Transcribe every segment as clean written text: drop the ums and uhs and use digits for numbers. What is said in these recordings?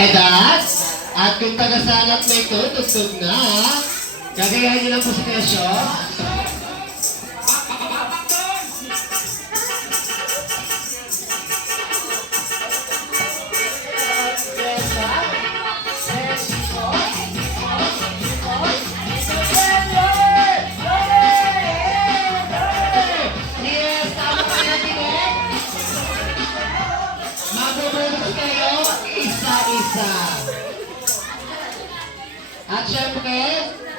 edad. At kung tagasanat na ito, tugtog na. Gagayahin niyo lang po sa kesyo. Isa. At syempre,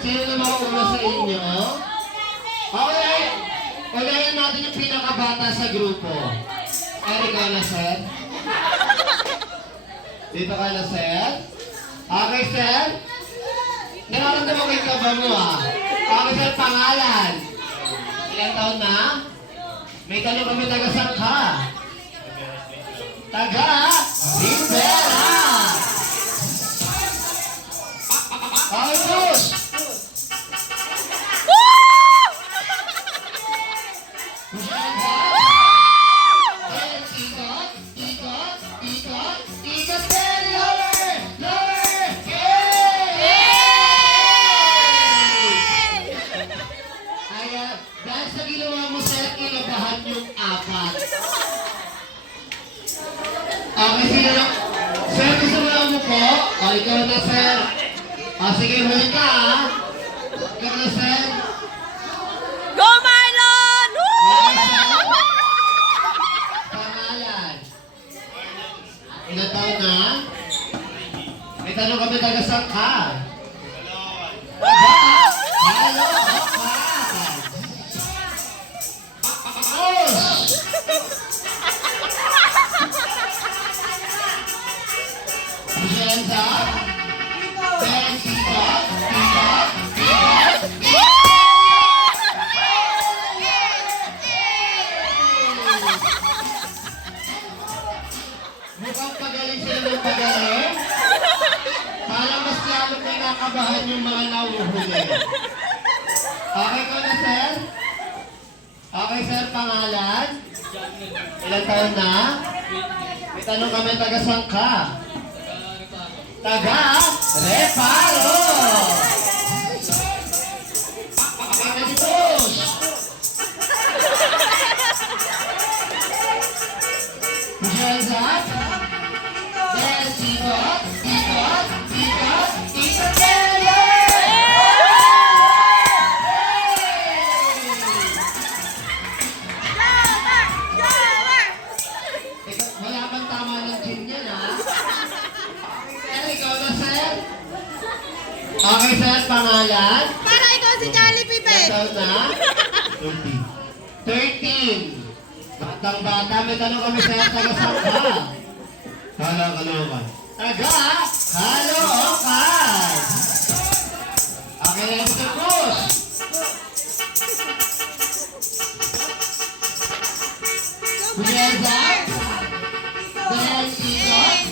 sino na mauna sa inyo? Okay, unahin natin yung pinakabata sa grupo. Erika na, sir? Dito ka na, sir? Okay, sir? Nararamdaman ko yung kaba mo, ah. Okay, sir, pangalan. Ilang taon na? May tanong kami taga-saan ka? Taga-Rivera! Ayos! Ikot, then lower! Lower! Kaya, dahil sa ginawa mo, sir, kinabahan yung apat. Okay, sino na? Sir, gusto mo lang mo po? O, ikaw na, sir. O, sige, huli ka, ha? Ikaw na, sir. Go, Marlon! Okay, sir. Pangalan. Ilan taon na? May tanong kami taga-saan ka? Hello, hands up. Then peacock, peacock, peacock. Mukhang pagaling sila ng pagaling. Parang mas lalong kinakabahan yung mga nauhuli. Okay ko na, sir? Okay, sir, pangalan? Ilang taon na? May tanong kami taga-saan ka? Taga-Reparo! Okay, nag-push! Push your hands up. Then, ikot, ikot, ikot, ikot, wala bang tama ng gym yan, ha? Ikaw na, sir? Okay, sir, pangalan? Para ikaw si Jollibee, be! Ikaw na? 13. Batang-bata, may tanong kami, sir, taga-saan ka? Caloocan. Taga-Caloocan. Okay, let's go, push. Push your hands up. Then, ikot.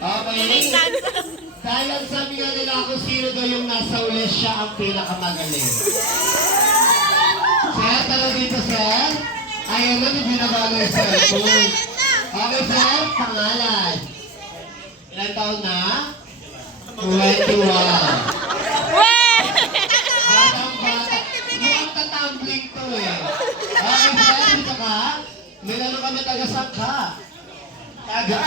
Okay. Dahil ang sabi nga nila kung sino daw yung nasa uli, siya ang pinakamagaling. Sir, tara dito, sir. Ayaw na, hindi binabago yung cellphone. Okay, sir, pangalan. Ilan taon na? 21. Batang bata. Mukhang tatambling to eh. Okay, sir, dito ka. May ano kami taga-saan ka? Taga?